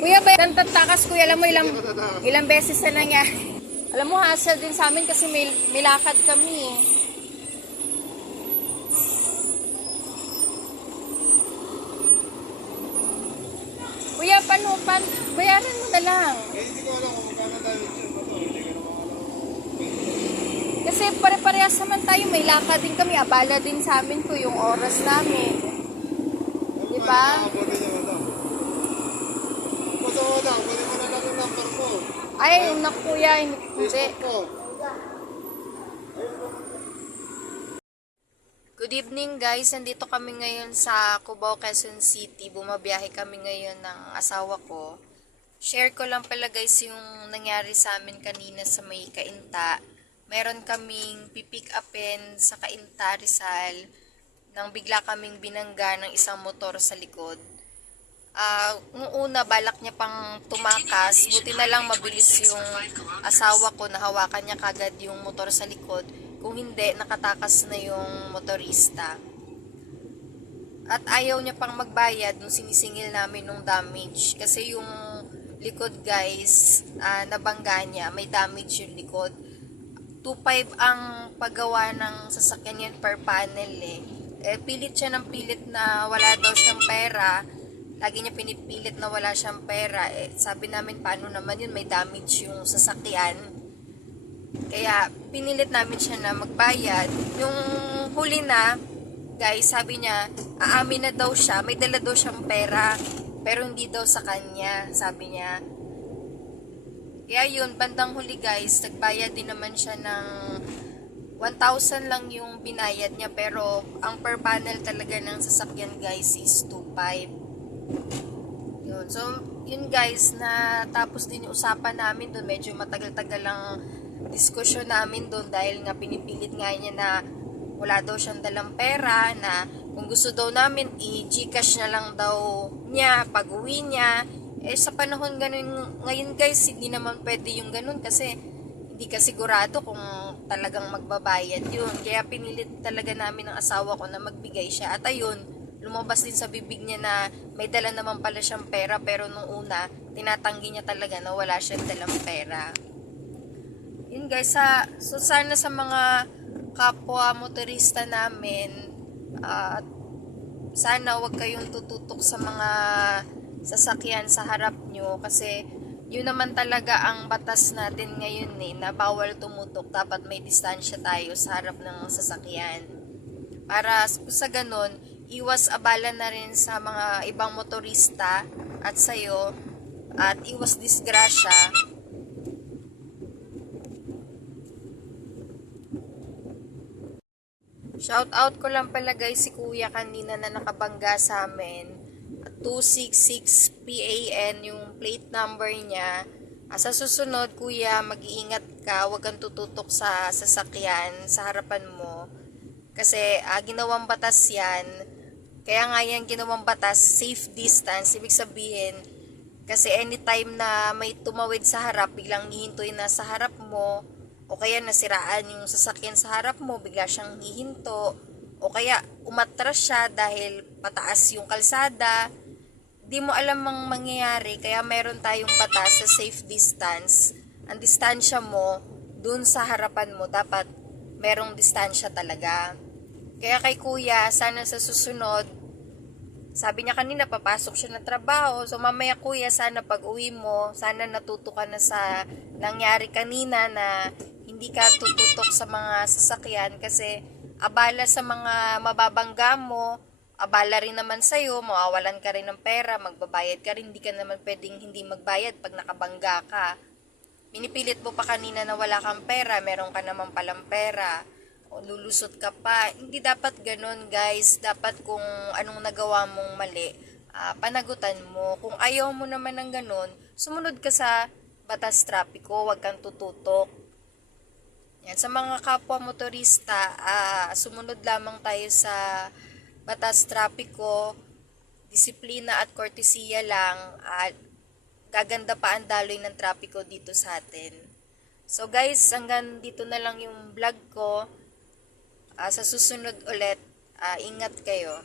Kuya, ba yan takas, kuya, alam mo ilang beses na nangyari. Alam mo, hassle din sa amin kasi may lakad kami eh. Kuya, paano? Bayaran mo na lang. Hindi ko alam kung magkano damage yun. Hindi ko naman alam. Kasi pare-parehas naman tayo, may lakad din kami, abala din sa amin ko yung oras namin. Di ba? Nakabuti niya ito. Basta mo lang, pwede mo na lang yung number mo. Ay, naku kuya, hindi. Facebook ko. Good evening guys, nandito kami ngayon sa Cubao, Quezon City. Bumabiyahe kami ngayon ng asawa ko. Share ko lang pala guys yung nangyari sa amin kanina sa may Cainta. Meron kaming pipick upin sa Cainta, Rizal, nang bigla kaming binangga ng isang motor sa likod. Nung una, balak niya pang tumakas. Buti na lang mabilis yung asawa ko na hawakan niya kagad yung motor sa likod. Kung hindi, nakatakas na yung motorista. At ayaw niya pang magbayad nung sinisingil namin nung damage. Kasi yung likod guys, nabangga niya. May damage yung likod. 2.5 ang paggawa ng sasakyan yan per panel eh. Pilit siya ng pilit na wala daw siyang pera. Lagi niya pinipilit na wala siyang pera. Sabi namin, paano naman yun? May damage yung sasakyan. Kaya, pinilit namin siya na magbayad. Yung huli na, guys, sabi niya, aamin na daw siya. May dala daw siyang pera. Pero hindi daw sa kanya, sabi niya. Kaya yun, bandang huli guys, nagbayad din naman siya ng 1,000 lang yung binayad niya. Pero, ang per panel talaga ng sasakyan guys is 2.5. Yun. So, yun guys, na tapos din yung usapan namin doon. Medyo matagal-tagal lang diskusyon namin doon dahil nga pinipilit nga niya na wala daw siyang dalang pera, na kung gusto daw namin i-Gcash na lang daw niya pag uwi niya. Sa panahon ganun ngayon guys, hindi naman pwede yung ganun kasi hindi ka sigurado kung talagang magbabayad yun. Kaya pinilit talaga namin ng asawa ko na magbigay siya. At ayun, lumabas din sa bibig niya na may dala naman pala siyang pera, pero nung una, tinatanggi niya talaga na wala siyang dalang pera. Yun guys, so sana sa mga kapwa motorista namin, sana wag kayong tututok sa mga sasakyan sa harap nyo, kasi yun naman talaga ang batas natin ngayon na bawal tumutok. Dapat may distansya tayo sa harap ng sasakyan. Para sa ganun, iwas abala na rin sa mga ibang motorista at sayo, at iwas disgrasya. Shout out ko lang pala guys si kuya kanina na nakabangga sa amin. 266 PAN yung plate number niya. Sa susunod kuya, mag-iingat ka, huwag kang tututok sa sasakyan sa harapan mo. Kasi ginawang batas yan. Kaya nga yan ginawang batas, safe distance. Ibig sabihin, kasi anytime na may tumawid sa harap, biglang hihintuin na sa harap mo, o kaya nasiraan yung sasakyan sa harap mo, bigla siyang hihinto, o kaya umatras siya dahil pataas yung kalsada, di mo alam ang mangyayari. Kaya meron tayong batas sa safe distance. Ang distansya mo dun sa harapan mo, dapat merong distansya talaga. Kaya kay kuya, sana sa susunod, sabi niya kanina papasok siya ng trabaho, so mamaya kuya, sana pag uwi mo, sana natuto ka na sa nangyari kanina, na hindi ka tututok sa mga sasakyan kasi abala sa mga mababangga mo, abala rin naman sa'yo, mawawalan ka rin ng pera, magbabayad ka rin, hindi ka naman pwedeng hindi magbayad pag nakabangga ka. Pinipilit mo pa kanina na wala kang pera, meron ka naman palang pera, o lulusot ka pa. Hindi dapat ganun guys. Dapat kung anong nagawa mong mali, panagutan mo. Kung ayaw mo naman ng ganun, sumunod ka sa batas trapiko, huwag kang tututok. Yan, sa mga kapwa motorista, sumunod lamang tayo sa batas trapiko, disiplina at kortesiya lang, at gaganda pa ang daloy ng trapiko dito sa atin. So guys, hanggang dito na lang yung vlog ko. Sa susunod ulit, ingat kayo.